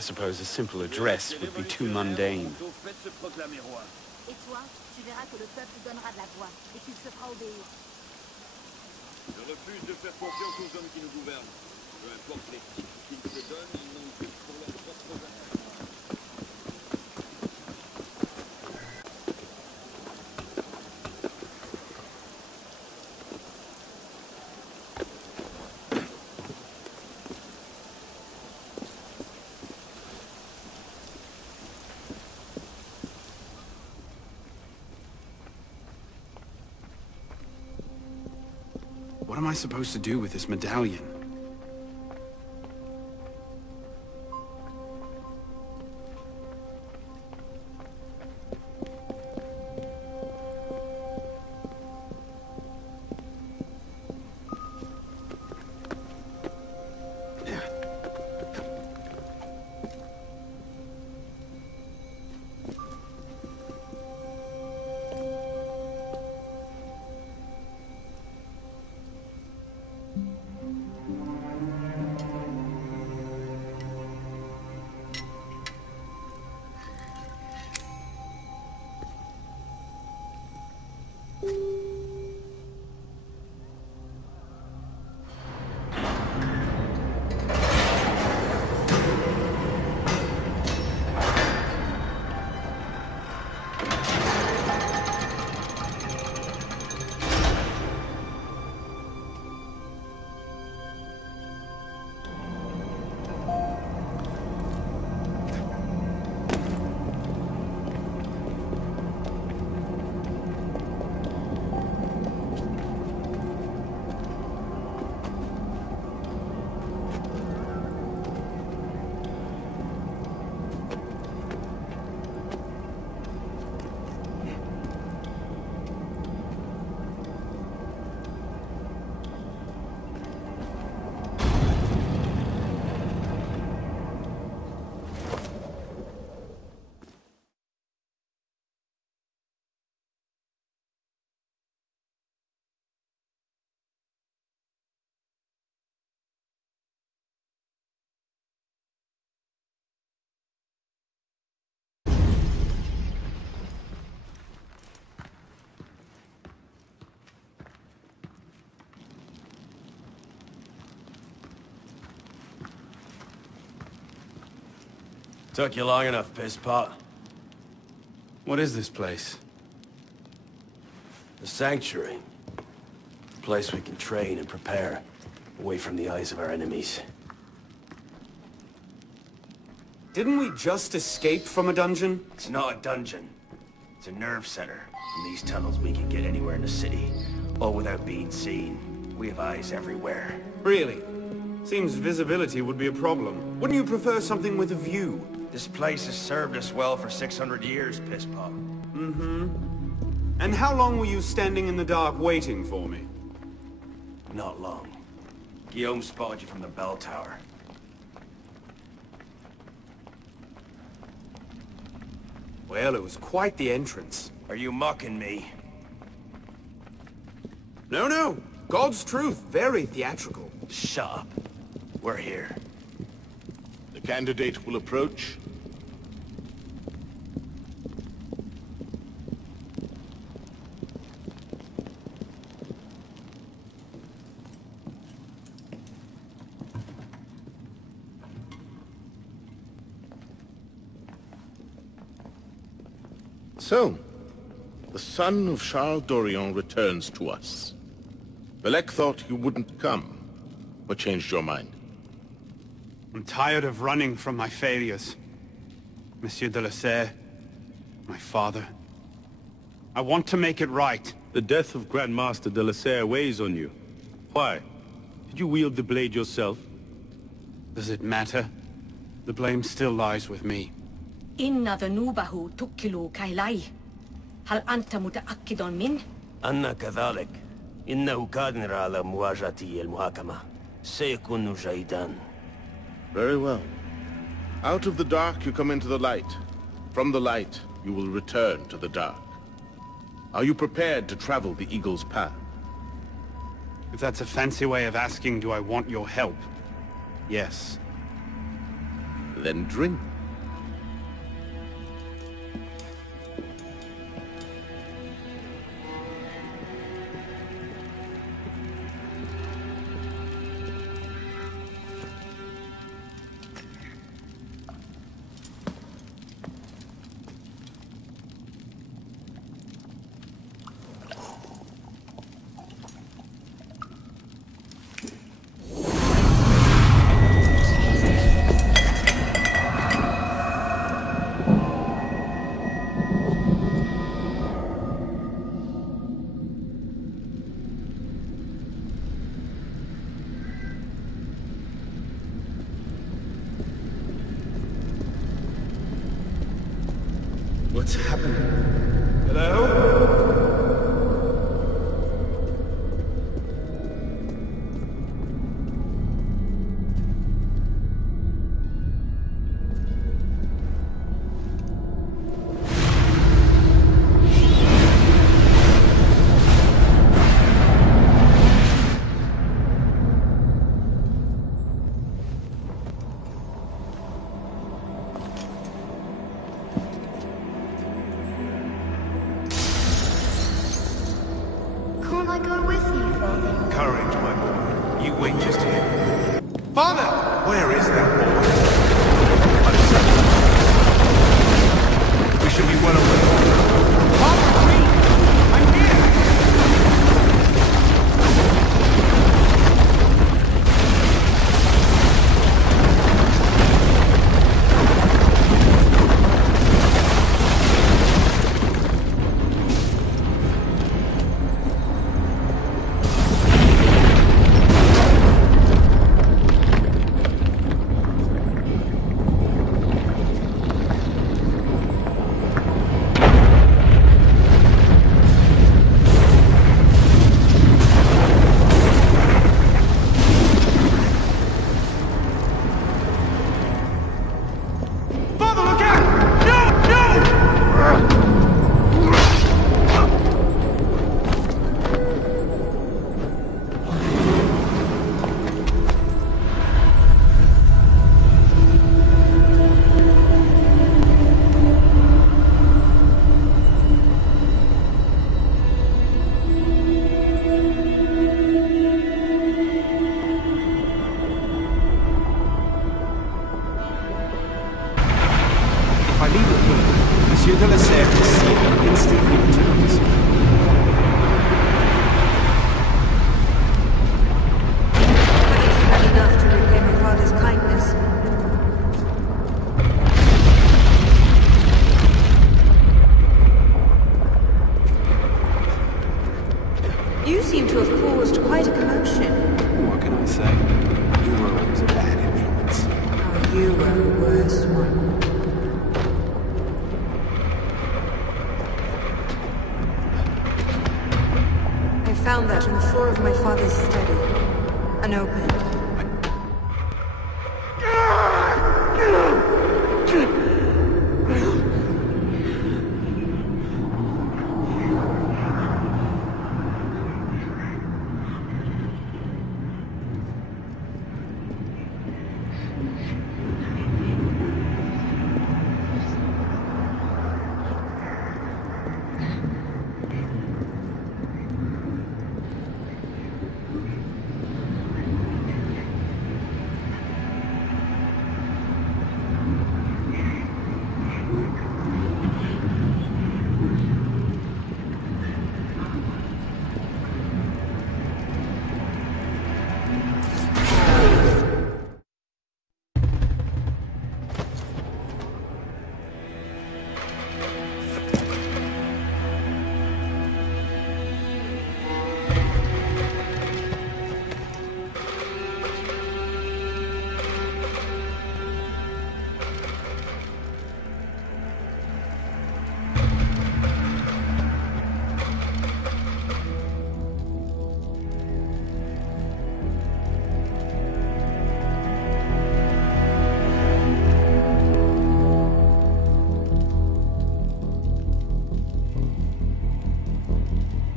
I suppose a simple address would be too mundane. Et toi, tu verras que le peuple donnera de la voix et qu'il se fera obéir. Je refuse de faire confiance aux hommes qui nous gouvernent. Peu importe les titres qu'ils se donnent, ils n'ont que pour leur propre intérêt. What am I supposed to do with this medallion? Took you long enough, pisspot. What is this place? The Sanctuary. A place we can train and prepare, away from the eyes of our enemies. Didn't we just escape from a dungeon? It's not a dungeon. It's a nerve center. In these tunnels we can get anywhere in the city, all without being seen. We have eyes everywhere. Really? Seems visibility would be a problem. Wouldn't you prefer something with a view? This place has served us well for 600 years, pisspot. Mm-hmm. And how long were you standing in the dark waiting for me? Not long. Guillaume spotted you from the bell tower. Well, it was quite the entrance. Are you mocking me? No, no. God's truth. Very theatrical. Shut up. We're here. The candidate will approach. So, the son of Charles Dorian returns to us. Belek thought you wouldn't come. What changed your mind? I'm tired of running from my failures. Monsieur de LaSerre, my father. I want to make it right. The death of Grandmaster de LaSerre weighs on you. Why? Did you wield the blade yourself? Does it matter? The blame still lies with me. إن ذنوبه تكل كيلي. هل أنت متأكد من؟ أنا كذلك. إنه قادر على مواجهة المحاكمة. سيكون جيدا. Very well. Out of the dark you come into the light. From the light you will return to the dark. Are you prepared to travel the Eagle's path? If that's a fancy way of asking, do I want your help? Yes. Then drink. What's happening? Hello? Monsieur de LaSerre is seen and instantly returns. Not enough to repay my father's kindness. You seem to have caused quite a commotion. What can I say? You were always a bad influence. Oh, you were the worst one. I found that on the floor of my father's study. Unopened.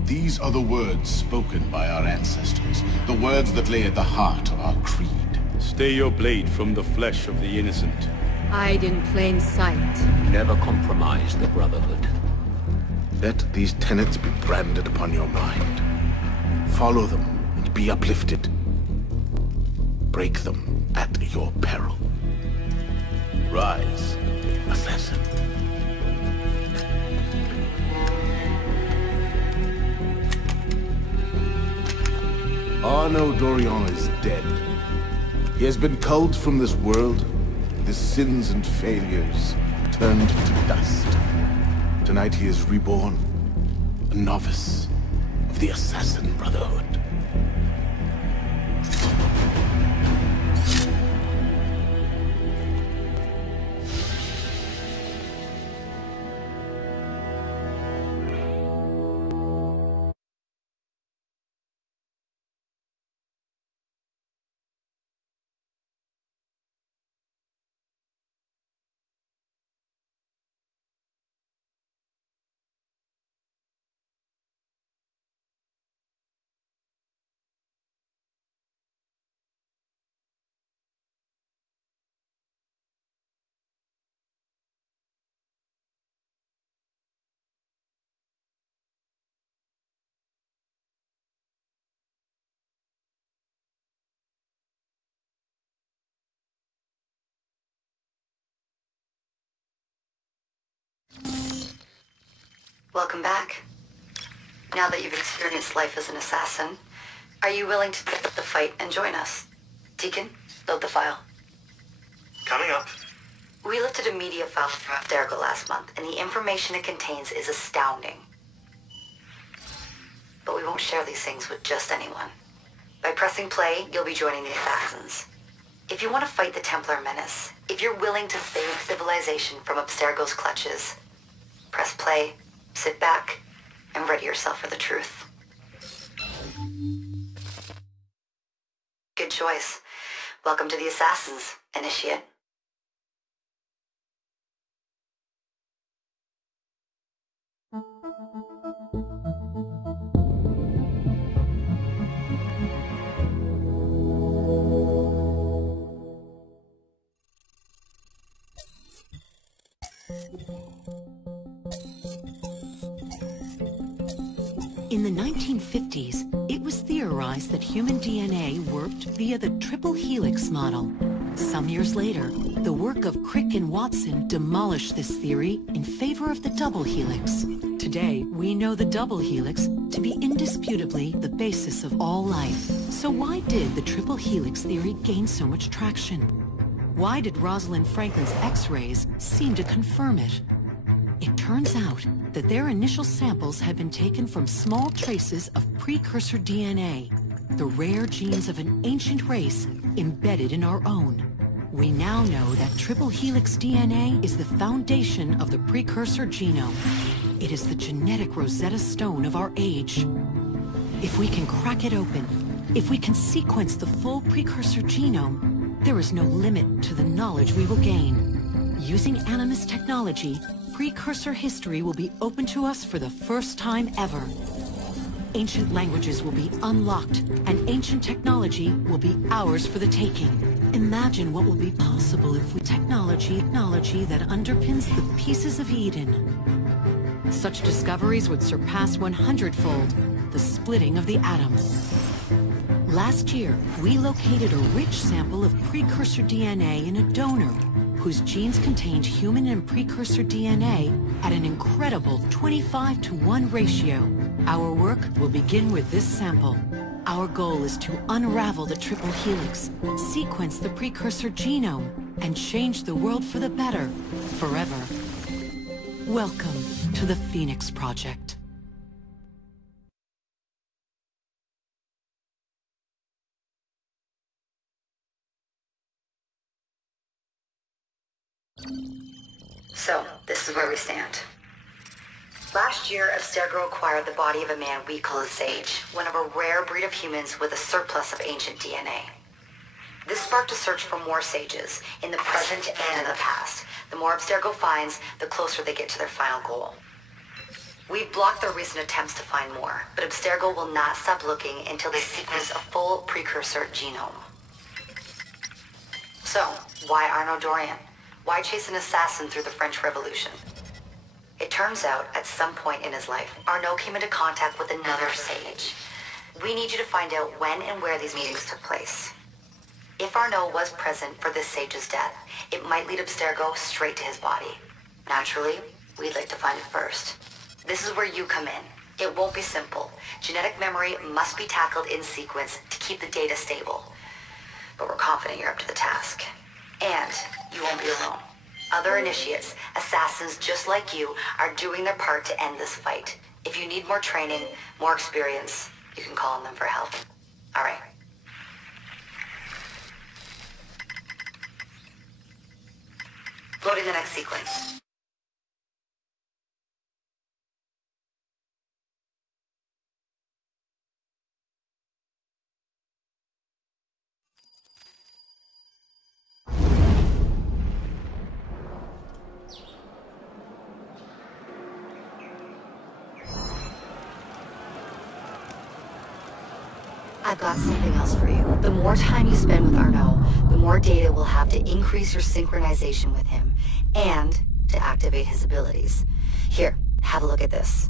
These are the words spoken by our ancestors, the words that lay at the heart of our creed. Stay your blade from the flesh of the innocent. Hide in plain sight. Never compromise the Brotherhood. Let these tenets be branded upon your mind. Follow them and be uplifted. Break them at your peril. Rise, assassin. Arno Dorian is dead. He has been culled from this world, his sins and failures turned to dust. Tonight he is reborn, a novice of the Assassin Brotherhood. Welcome back. Now that you've experienced life as an assassin, are you willing to pick up the fight and join us? Deacon, load the file. Coming up. We lifted a media file from Abstergo last month, and the information it contains is astounding. But we won't share these things with just anyone. By pressing play, you'll be joining the Assassins. If you want to fight the Templar menace, if you're willing to save civilization from Abstergo's clutches, press play, sit back, and ready yourself for the truth. Good choice. Welcome to the Assassins, Initiate. In the 1950s, it was theorized that human DNA worked via the triple helix model. Some years later, the work of Crick and Watson demolished this theory in favor of the double helix. Today, we know the double helix to be indisputably the basis of all life. So why did the triple helix theory gain so much traction? Why did Rosalind Franklin's X-rays seem to confirm it? It turns out that their initial samples had been taken from small traces of precursor DNA, the rare genes of an ancient race embedded in our own. We now know that triple helix DNA is the foundation of the precursor genome. It is the genetic Rosetta Stone of our age. If we can crack it open, if we can sequence the full precursor genome, there is no limit to the knowledge we will gain. Using Animus technology, precursor history will be open to us for the first time ever. Ancient languages will be unlocked, and ancient technology will be ours for the taking. Imagine what will be possible if we technology that underpins the pieces of Eden. Such discoveries would surpass 100-fold the splitting of the atom. Last year, we located a rich sample of precursor DNA in a donor whose genes contained human and precursor DNA at an incredible 25-to-1 ratio. Our work will begin with this sample. Our goal is to unravel the triple helix, sequence the precursor genome, and change the world for the better, forever. Welcome to the Phoenix Project. So, this is where we stand. Last year, Abstergo acquired the body of a man we call a sage, one of a rare breed of humans with a surplus of ancient DNA. This sparked a search for more sages, in the present and in the past. The more Abstergo finds, the closer they get to their final goal. We've blocked their recent attempts to find more, but Abstergo will not stop looking until they sequence a full precursor genome. So, why Arno Dorian? Why chase an assassin through the French Revolution? It turns out, at some point in his life, Arno came into contact with another sage. We need you to find out when and where these meetings took place. If Arno was present for this sage's death, it might lead Abstergo straight to his body. Naturally, we'd like to find it first. This is where you come in. It won't be simple. Genetic memory must be tackled in sequence to keep the data stable. But we're confident you're up to the task. And you won't be alone. Other initiates, assassins just like you, are doing their part to end this fight. If you need more training, more experience, you can call on them for help. All right. Loading the next sequence. I've got something else for you. The more time you spend with Arno, the more data we'll have to increase your synchronization with him, and to activate his abilities. Here, have a look at this.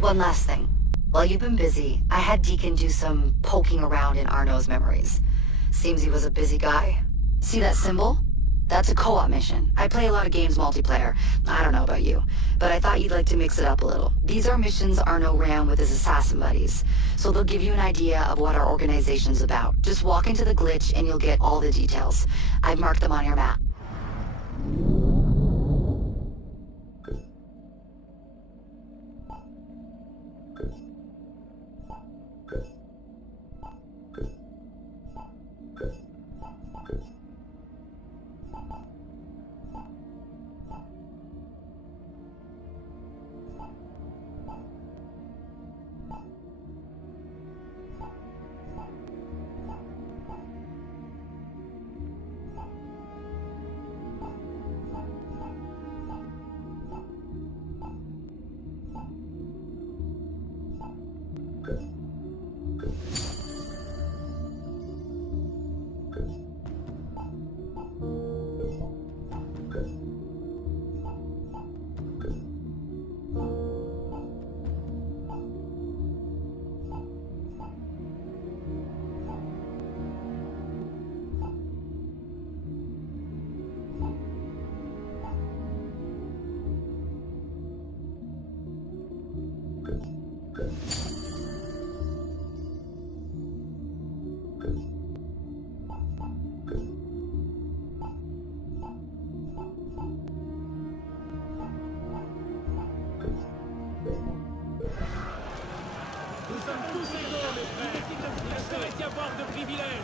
One last thing. While you've been busy, I had Deacon do some poking around in Arno's memories. Seems he was a busy guy. See that symbol? That's a co-op mission. I play a lot of games multiplayer. I don't know about you, but I thought you'd like to mix it up a little. These are missions Arno ran with his assassin buddies, so they'll give you an idea of what our organization's about. Just walk into the glitch and you'll get all the details. I've marked them on your map. Nous sommes tous égaux, mes frères. Il ne saurait y avoir de privilèges.